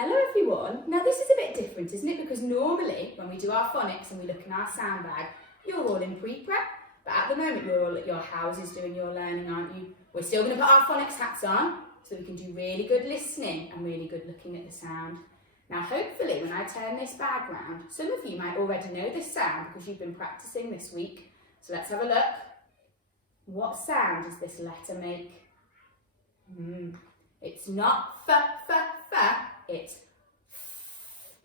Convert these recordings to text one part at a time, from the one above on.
Hello everyone. Now this is a bit different, isn't it? Because normally when we do our phonics and we look in our sound bag, you're all in pre-prep, but at the moment you're all at your houses doing your learning, aren't you? We're still going to put our phonics hats on so we can do really good listening and really good looking at the sound. Now hopefully when I turn this bag round, some of you might already know this sound because you've been practicing this week. So let's have a look. What sound does this letter make? It's not f, it's f.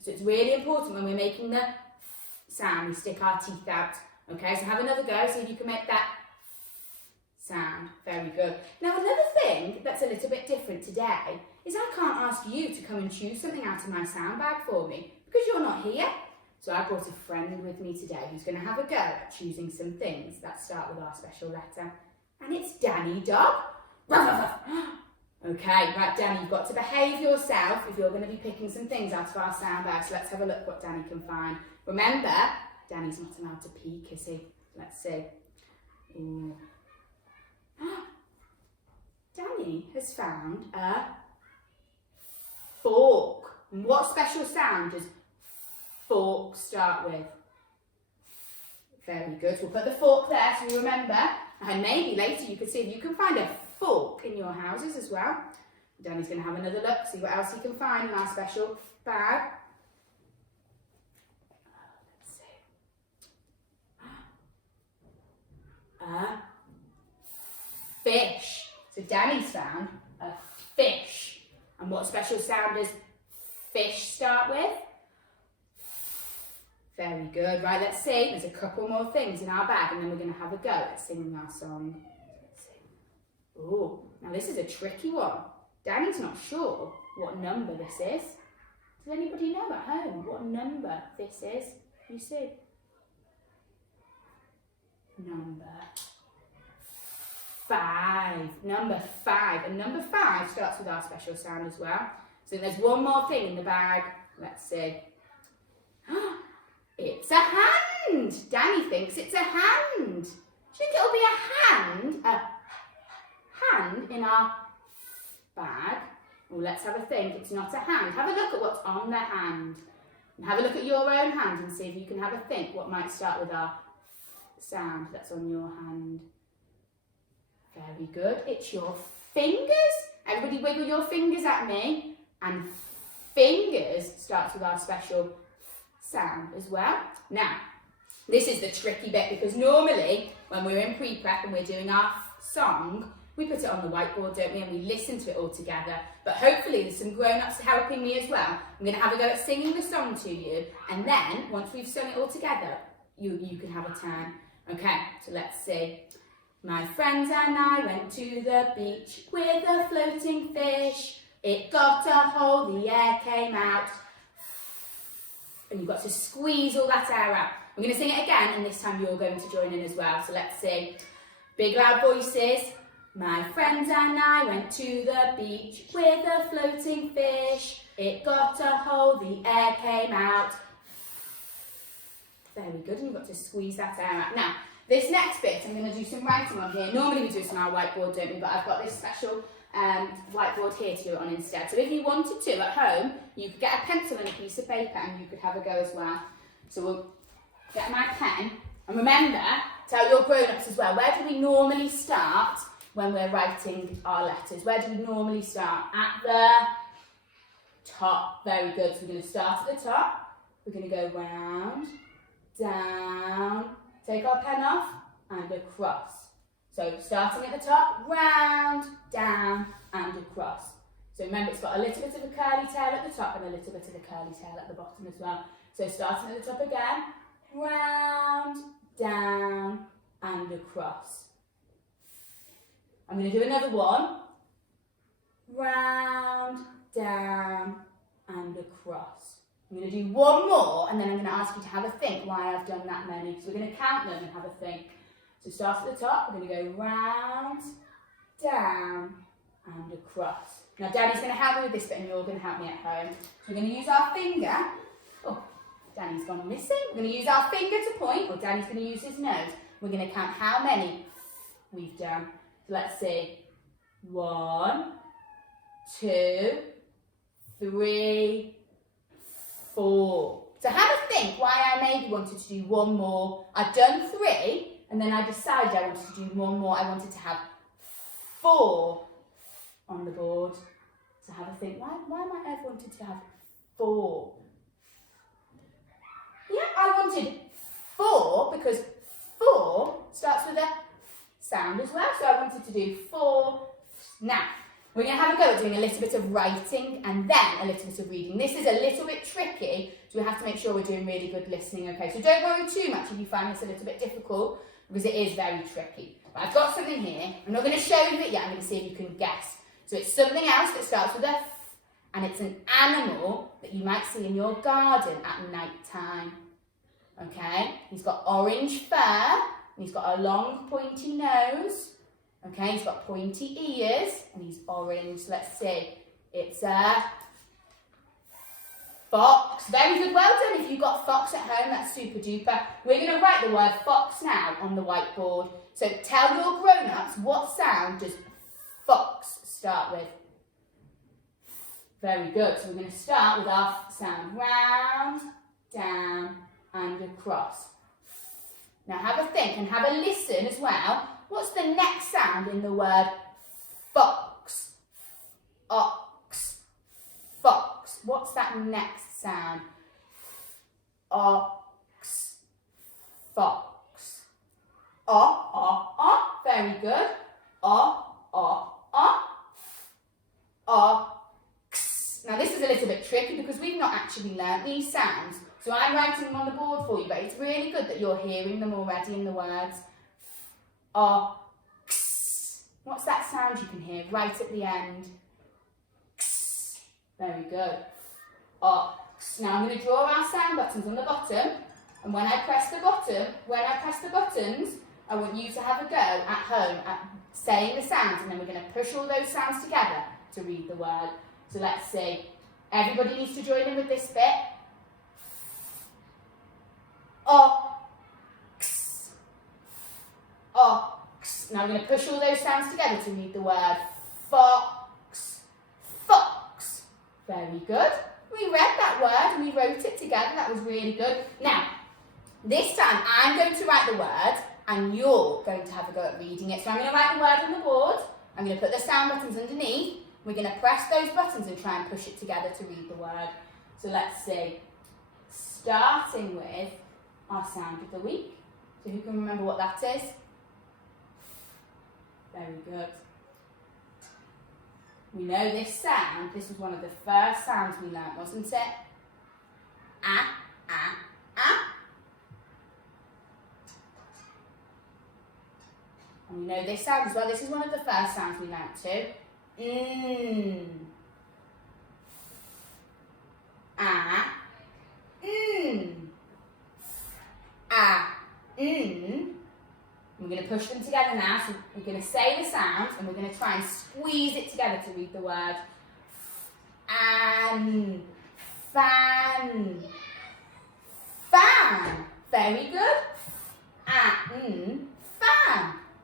So it's really important when we're making the f sound, we stick our teeth out. Okay, so have another go, see if you can make that sound. Very good. Now another thing that's a little bit different today is I can't ask you to come and choose something out of my sound bag for me because you're not here. So I brought a friend with me today who's going to have a go at choosing some things that start with our special letter. And it's Danny Dog. Okay, right Danny, you've got to behave yourself if you're going to be picking some things out of our sound bag. So let's have a look what Danny can find. Remember, Danny's not allowed to peek, is he? Let's see. Ooh. Danny has found a fork. And what special sound does fork start with? Very good. We'll put the fork there so you remember. And maybe later you could see if you can find a fork in your houses as well. Danny's going to have another look, see what else he can find in our special bag. Let's see. A fish. So Danny's found a fish. And what special sound does fish start with? Very good. Right, let's see. There's a couple more things in our bag and then we're going to have a go at singing our song. Oh, now this is a tricky one. Danny's not sure what number this is. Does anybody know at home what number this is? You see? Number 5. Number 5. And number 5 starts with our special sound as well. So there's one more thing in the bag. Let's see. It's a hand. Danny thinks it's a hand. Do you think it'll be a hand? A hand in our bag? Well, let's have a think. It's not a hand. Have a look at what's on the hand. And have a look at your own hand and see if you can have a think what might start with our sound that's on your hand. Very good. It's your fingers. Everybody wiggle your fingers at me. And fingers starts with our special sound as well. Now, this is the tricky bit because normally when we're in pre-prep and we're doing our song, we put it on the whiteboard, don't we, and we listen to it all together. But hopefully there's some grown-ups helping me as well. I'm going to have a go at singing the song to you, and then once we've sung it all together, you can have a turn. Okay, so let's see. My friends and I went to the beach with a floating fish. It got a hole, the air came out. And you've got to squeeze all that air out. I'm going to sing it again, and this time you're going to join in as well. So let's see. Big loud voices. My friends and I went to the beach with a floating fish. It got a hole, the air came out. Very good, and you've got to squeeze that air out. Now, this next bit, I'm going to do some writing on here. Normally we do this on our whiteboard, don't we? But I've got this special whiteboard here to do it on instead. So if you wanted to at home, you could get a pencil and a piece of paper and you could have a go as well. So we'll get my pen. And remember, tell your grown-ups as well, where do we normally start when we're writing our letters? Where do we normally start? At the top. Very good. So we're going to start at the top. We're going to go round, down, take our pen off and across. So starting at the top, round, down and across. So remember it's got a little bit of a curly tail at the top and a little bit of a curly tail at the bottom as well. So starting at the top again, round, down and across. I'm going to do another one. Round, down and across. I'm going to do one more and then I'm going to ask you to have a think why I've done that many. So we're going to count them and have a think. So start at the top, we're going to go round, down and across. Now Danny's going to help me with this bit and you're going to help me at home. So we're going to use our finger. Oh, Danny's gone missing. We're going to use our finger to point, or Danny's going to use his nose. We're going to count how many we've done. So let's see. 1, 2, 3, 4. So have a think why I maybe wanted to do one more. I've done 3, and then I decided I wanted to do one more. I wanted to have 4 on the board. So have a think, why might I have wanted to have 4? Yeah, I wanted 4 because 4 starts with a sound as well. So I wanted to do 4. Now, we're going to have a go at doing a little bit of writing and then a little bit of reading. This is a little bit tricky, so we have to make sure we're doing really good listening, okay? So don't worry too much if you find this a little bit difficult, because it is very tricky. But I've got something here. I'm not going to show you it yet. I'm going to see if you can guess. So it's something else that starts with a F, and it's an animal that you might see in your garden at night time. Okay? He's got orange fur, and he's got a long pointy nose. Okay, he's got pointy ears, and he's orange. Let's see. It's a fox. Very good, well done. If you've got fox at home, that's super duper. We're going to write the word fox now on the whiteboard. So tell your grown-ups, what sound does fox start with? Very good. So we're going to start with our sound. Round, down, and across. Now have a think and have a listen as well. What's the next sound in the word fox? Ox. Fox. What's that next sound? Ox. Fox. Very good. Ox. Now this is a little bit tricky because we've not actually learnt these sounds. So I'm writing them on the board for you, but it's really good that you're hearing them already in the words. Ox. What's that sound you can hear right at the end? X. Very good. Ox. Now I'm going to draw our sound buttons on the bottom, and when I press the buttons, I want you to have a go at home at saying the sounds, and then we're going to push all those sounds together to read the word. So let's see. Everybody needs to join in with this bit. Ox. Ox. Now I'm going to push all those sounds together to read the word fox. Fox. Very good. We read that word and we wrote it together. That was really good. Now, this time I'm going to write the word and you're going to have a go at reading it. So I'm going to write the word on the board. I'm going to put the sound buttons underneath. We're going to press those buttons and try and push it together to read the word. So let's see. Starting with our sound of the week. So who can remember what that is? Very good. We know this sound. This was one of the first sounds we learnt, wasn't it? Ah, ah, ah. And we know this sound as well. This is one of the first sounds we learnt too. Ah, ah, We're going to push them together now. So we're going to say the sounds and we're going to try and squeeze it together to read the word. An, fan, fan. Very good. Fan.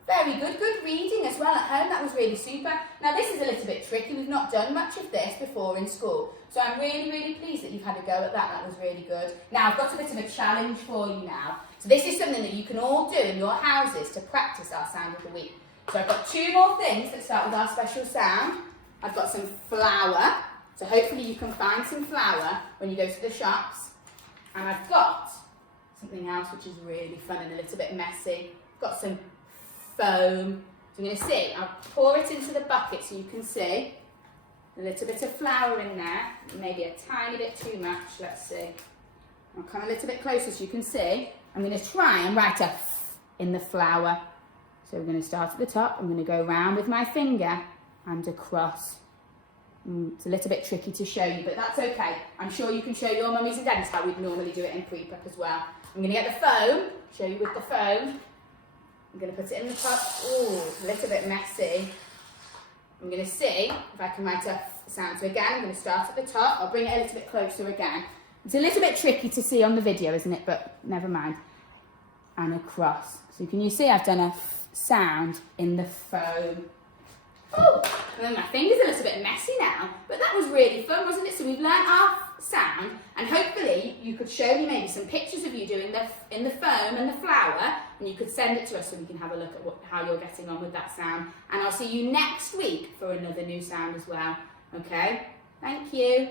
Very good. Good reading as well at home. That was really super. Now this is a little bit tricky. We've not done much of this before in school. So I'm really, really pleased that you've had a go at that. That was really good. Now I've got a bit of a challenge for you now. So this is something that you can all do in your houses to practice our sound of the week. So I've got 2 more things that start with our special sound. I've got some flour. So hopefully you can find some flour when you go to the shops. And I've got something else which is really fun and a little bit messy. I've got some foam. So I'm going to see, I'll pour it into the bucket so you can see. A little bit of flour in there, maybe a tiny bit too much. Let's see. I'll come a little bit closer so you can see. I'm going to try and write a F in the flour. So we're going to start at the top. I'm going to go round with my finger and across. It's a little bit tricky to show you, but that's okay. I'm sure you can show your mummies and daddies how we'd normally do it in pre-prep as well. I'm going to get the foam, show you with the foam. I'm going to put it in the pot. Ooh, a little bit messy. I'm going to see if I can write a sound. So again, I'm going to start at the top. I'll bring it a little bit closer again. It's a little bit tricky to see on the video, isn't it? But never mind. And across. So can you see I've done a sound in the foam. Oh, and then my finger's a little bit messy now. But that was really fun, wasn't it? So we've learnt our sound, and hopefully you could show me maybe some pictures of you doing in the foam and the flower, and you could send it to us so we can have a look at how you're getting on with that sound. And I'll see you next week for another new sound as well. Okay? Thank you.